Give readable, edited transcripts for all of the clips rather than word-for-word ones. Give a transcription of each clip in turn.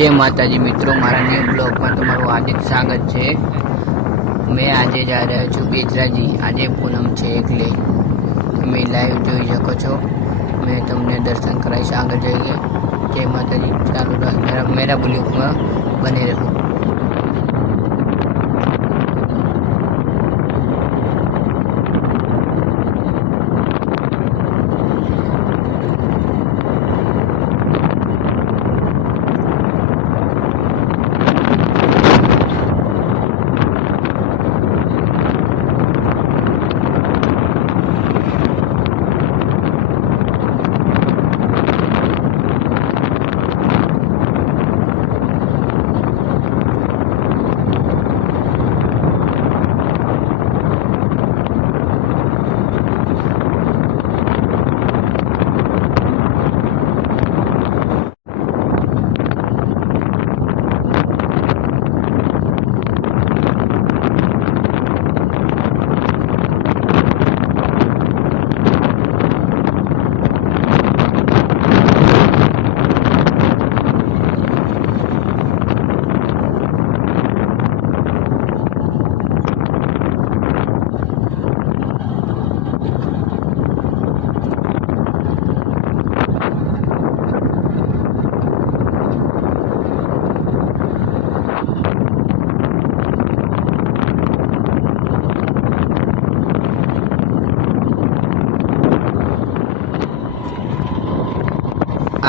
जय माताजी मित्रों, मारा न्यू ब्लॉग में तमारू हार्दिक स्वागत है। मैं आज जा रहा छू बेचराजी। आज पूनम है એટલે તમે લાઈવ જોઈ શકો છો। मैं તમને दर्शन कराईश। आगे जाइए। जय माताजी। चालू मेरा ब्लॉग में बने रहो।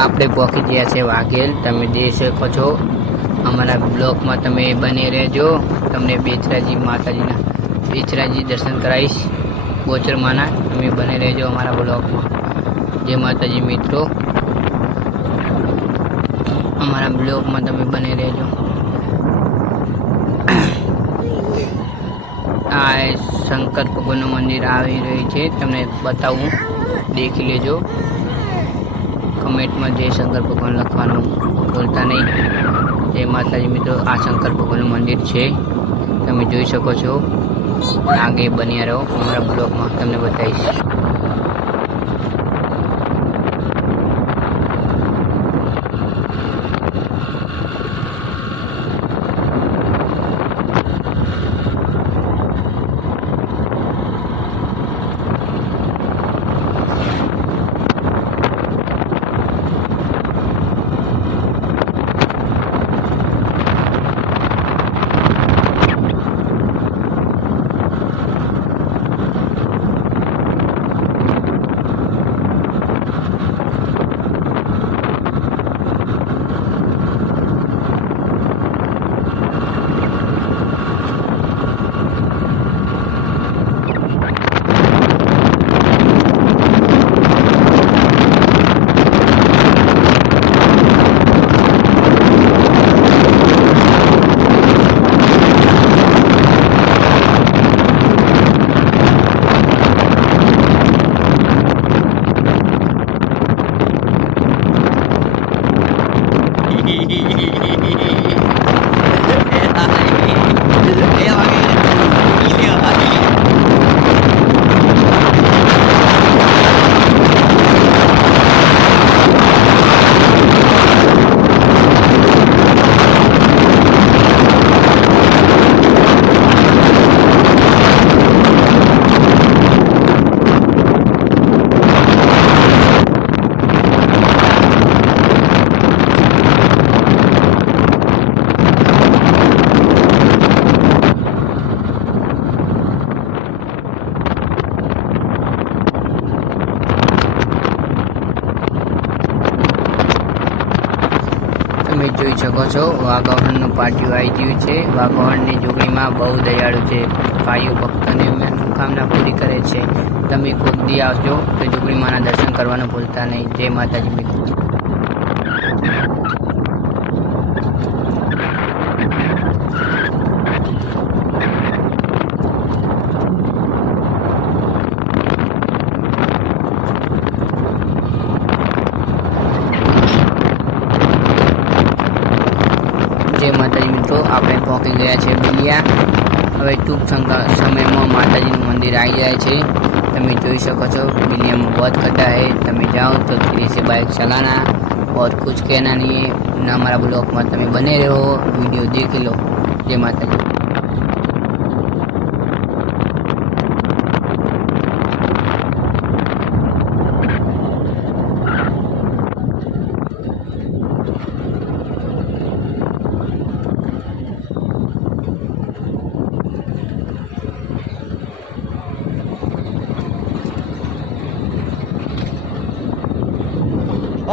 આપણે પહોંચી ગયા છે વાઘેલ। તમે જોઈ શકો છો। અમારા બ્લોકમાં તમે બને રહેજો। તમને બેચરાજી દર્શન કરાવીશ બોચરમાના। તમે બને રહેજો અમારા બ્લોકમાં। જય માતાજી મિત્રો, અમારા બ્લોકમાં તમે બને રહેજો। આ શંકર ભગવાનનું મંદિર આવી રહ્યું છે, તમને બતાવું, દેખી લેજો। कमेंट में जय शंकर भगवान लखवानु भूलता नहीं। जय माताजी मित्रों, आ शंकर भगवान मंदिर है, तमे जोई सको छो। आगे बनिया रहो, हमारा ब्लॉग में तमने बताईश। તમે જોઈ શકો છો વાઘવણનું પાટિયું આવી ગયું છે। વાઘવણની જોગણીમાં બહુ દયાળુ છે, ભાઈઓ ભક્તોને મનોકામના પૂરી કરે છે। તમે કોઈક દી આવજો તો જોગણીમાંના દર્શન કરવાનું ભૂલતા નહીં। જય માતાજી મિત્રો। जय माताजी मित्रों, आपणे पहुंची गया है बिलिया। हवे टूंक समय में माताजी मंदिर आई जाए छे। तमे जोई सको छो बिलिया में बहुत खड्डा है। तमे जाओ तो धीरे से बाइक चलाना और कुछ कहना नहीं है। અને અમારા બ્લોગમાં તમે બને રહો, વિડીયો દેખી લો. જય માતાજી.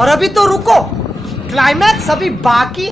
और अभी तो रुको, क्लाइमैक्स अभी बाकी।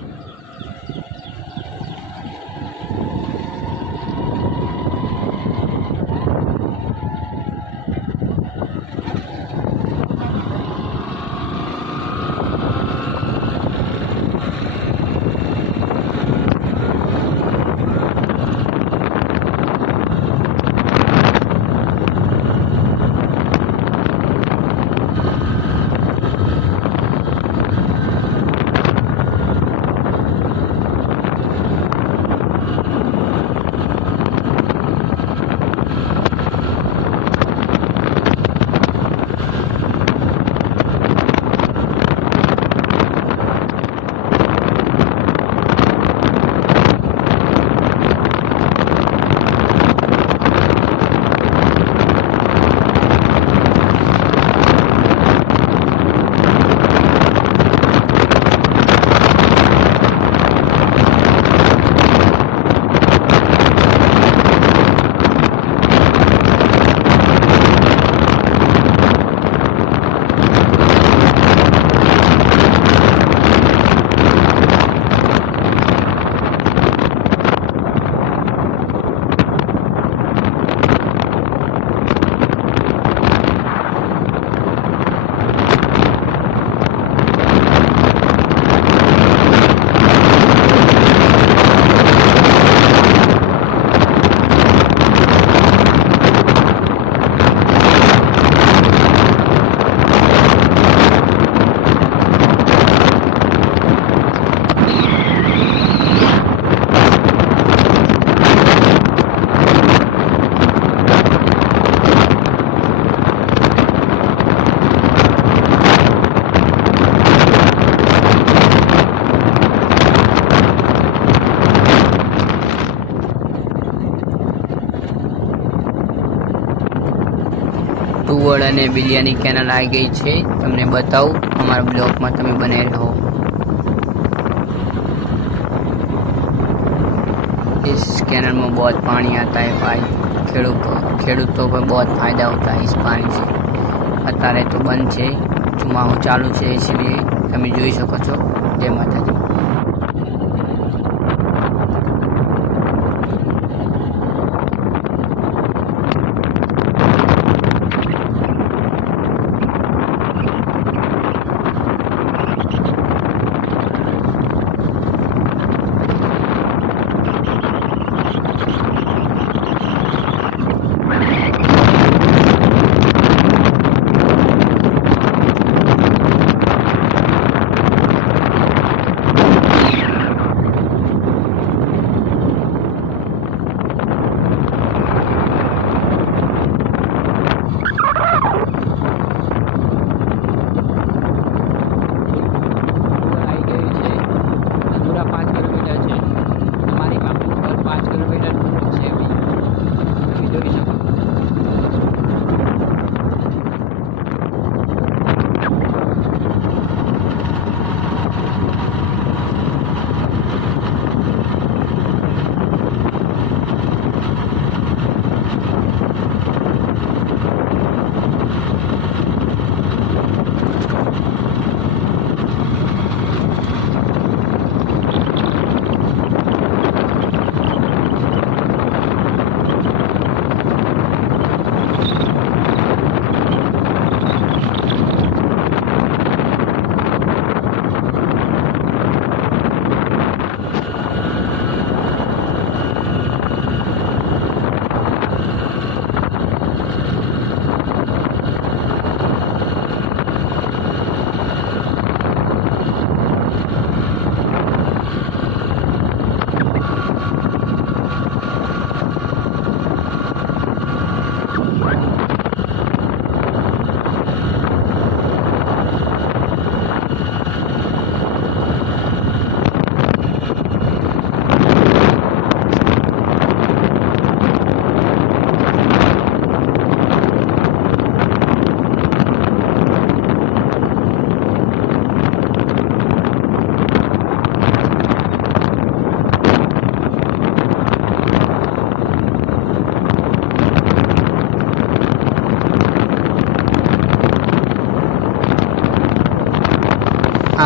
ટુવર્ડ અને બિલિયાની કેનાલ આવી ગઈ છે. તમને બતાવું, અમારા બ્લોગમાં તમે બને રહો. इस कैनल में बहुत पानी आता है भाई. ખેડૂતો को बहुत फायदा होता है इस पानी से. અત્યારે તો બંધ છે, ચોમાસું ચાલુ છે, इसलिए તમે જોઈ શકો છો. જય માતાજી.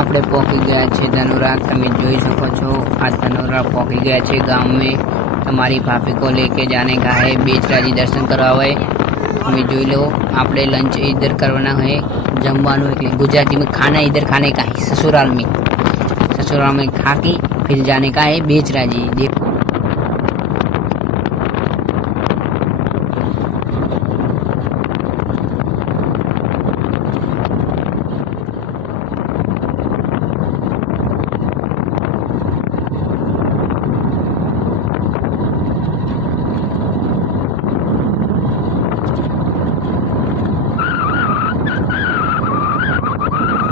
આપણે પહોંચી ગયા છે धनौरा। તમે જોઈ શકો છો આ धनौरा पहुंच गया है गांव में। हमारी भाभी को लेके जाने का है बेचराजी दर्शन करवा है। हमें જોઈ લો આપણે लंच इधर करवाना है जमवानो એટલે गुजराती में खाना इधर खाने का है ससुराल में खा के फिर जाने का है बेचराजी।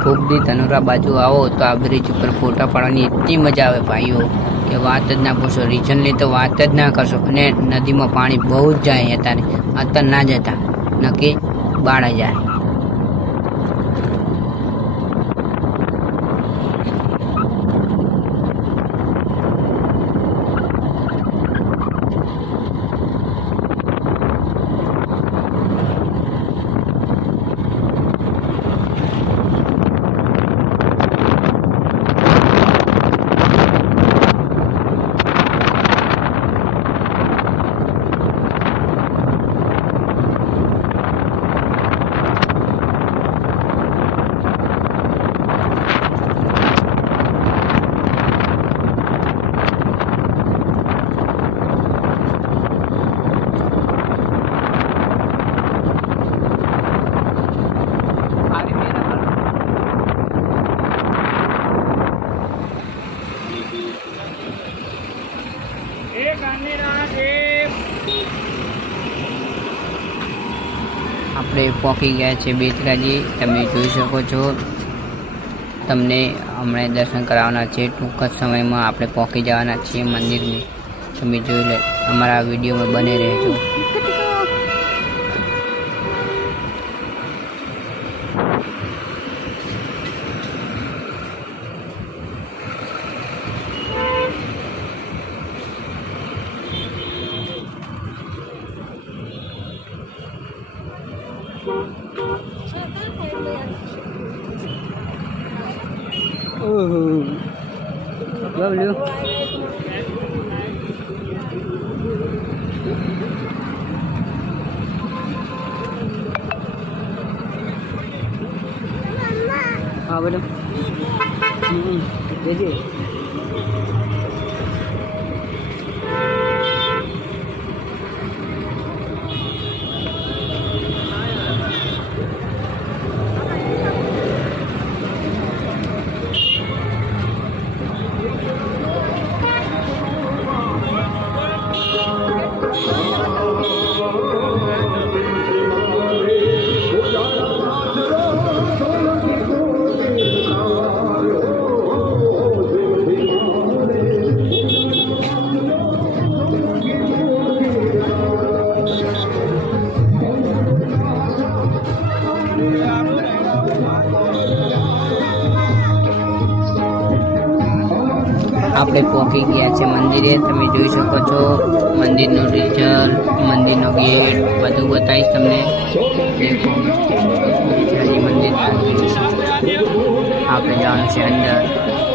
खूब दी धनौरा बाजू आओ तो आ ब्रिज पर फोटा पाड़वानी इतनी मजा आवे भाईओ के बात ज ना पूछो। रिजनली तो बात ज ना करशो। अने नदी में पानी बहुत जाए अत्यारे ना जता नक्की बाड़ा जाए। આપણે પહોંચી ગયા છે બેચરાજી। તમે જોઈ શકો છો તમને હમણાં દર્શન કરાવવાના છે। ટૂંક જ સમયમાં આપણે પહોંચી જવાના છીએ મંદિરમાં। તમે જોઈ લે અમારા વિડીયોમાં બને રહેજો। Bawlu. हाँ बोलो। देखिए। આપણે પહોંચી ગયા છે મંદિરે। તમે જોઈ શકો છો મંદિરનું રિઝલ્ટ, મંદિરનો ગેટ બધું બતાવીશ તમને। દેખો બેચરાજી મંદિર આપણે જવાનું છે અંદર।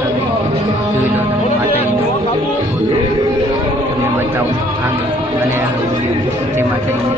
તમે જોઈ લો તમે માતાજીનું તમને બતાવું આગળ અને જય માતાજી।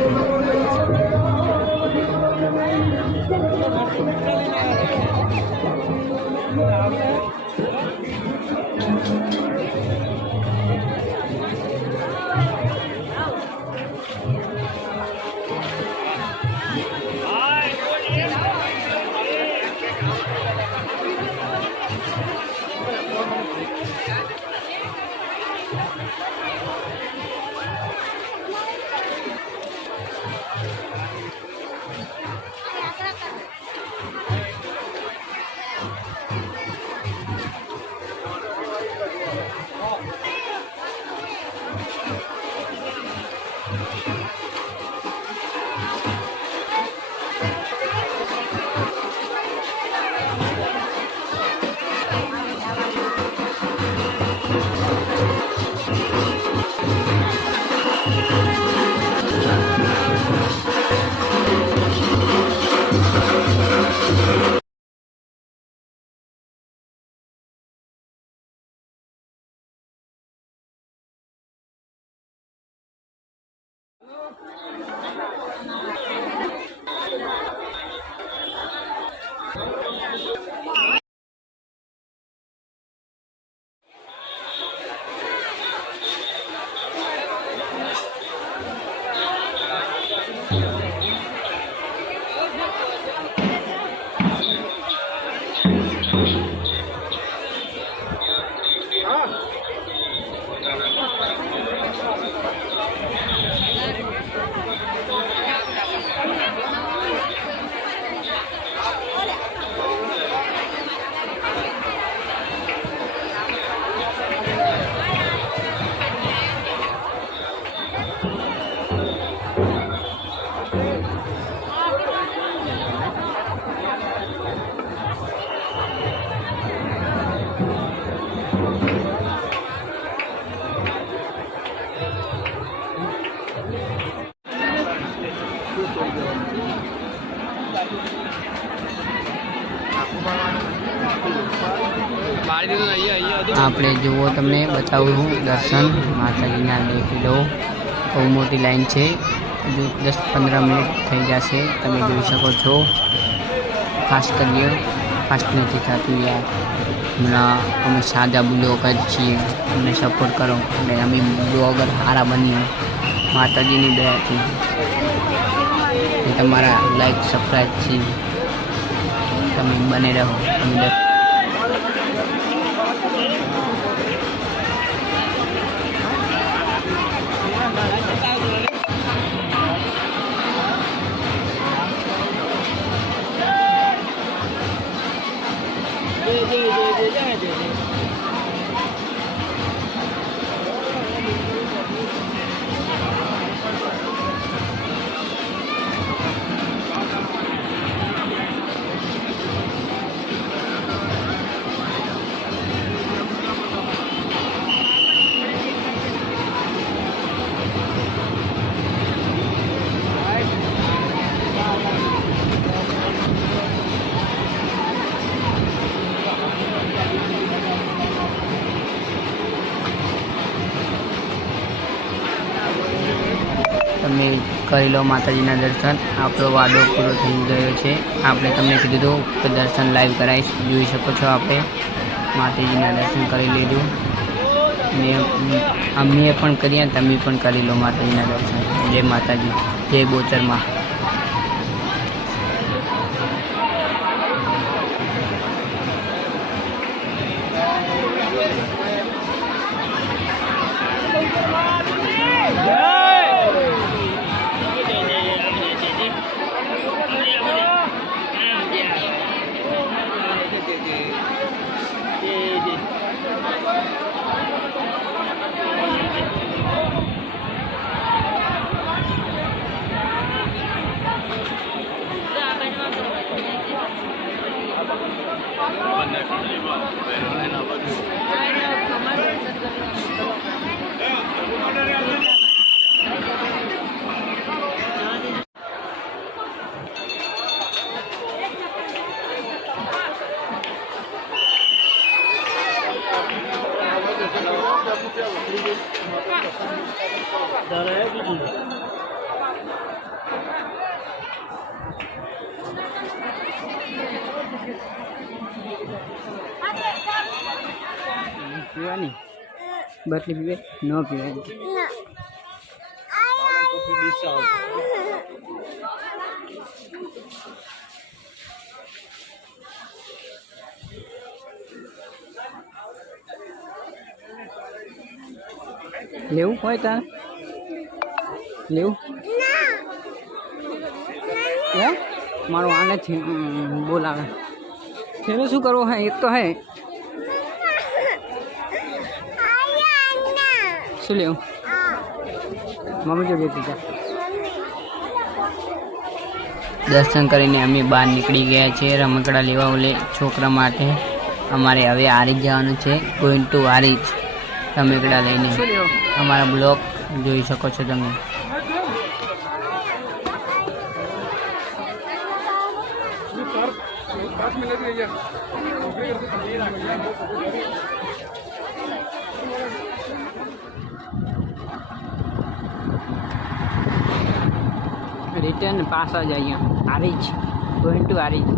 આપણે જુઓ તમને બતાવું છું દર્શન માતાજીના દેખી લો. બહુ મોટી લાઈન છે, હજુ 10-15 મિનિટ થઈ જશે. તમે જોઈ શકો છો. ફાસ્ટ કરીએ, ફાસ્ટ નથી થતું યાર. હમણાં અમે સાદા બ્લોગ જ છીએ, અમને સપોર્ટ કરો અને અમે બ્લોગર સારા બનીએ માતાજીની દયાથી. તમારા લાઈક સબસ્ક્રાઈબ છે, તમે બને રહો. અમે તમે કરી લો માતાજીના દર્શન. આપણો વાદો પૂરો થઈ ગયો છે. આપણે તમને કીધું હતું કે દર્શન લાઈવ કરાવીશ. જોઈ શકો છો, આપણે માતાજીના દર્શન કરી લીધું ને અમે પણ કર્યા. તમે પણ કરી લો માતાજીના દર્શન. જય માતાજી, જય બોચરમાં. પીવાની બાટલી પીવે ન પીવાની. લેવું હોય તાર લેવું હે મારું આને છે બોલાવે છે શું કરવું હે એક તો હે શું લેવું મમ્મી જો લેતી જા. દર્શન કરીને અમે બહાર નીકળી ગયા છીએ રમકડા લેવા ઓલે છોકરા માટે. અમારે હવે આરી જવાનું છે, ગોઈંગ ટુ આરી રમકડા લઈને. અમારા બ્લોગ જોઈ શકો છો તમે. છે ને પાછા જ અહીંયા આવી જ ગોઈંગ ટુ આવી જ.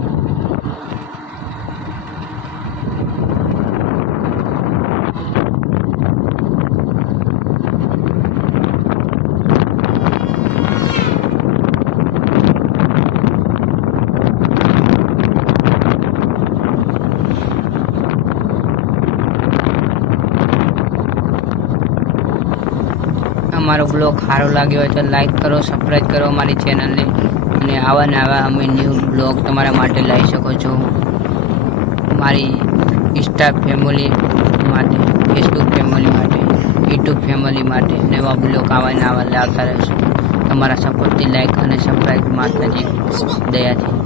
અમારો બ્લોગ સારો લાગ્યો હોય તો લાઈક કરો, સબસ્ક્રાઈબ કરો અમારી ચેનલને, અને આવા ને આવા અમે ન્યૂ બ્લોગ તમારા માટે લાવી શકો છો. મારી ઇન્સ્ટા ફેમિલી માટે, ફેસબુક ફેમિલી માટે, યુટ્યુબ ફેમિલી માટે નવા બ્લોગ આવા ને આવા લાવતા રહેશું. તમારા સપોર્ટથી લાઈક અને સબસ્ક્રાઈબ માતાજી દયાથી.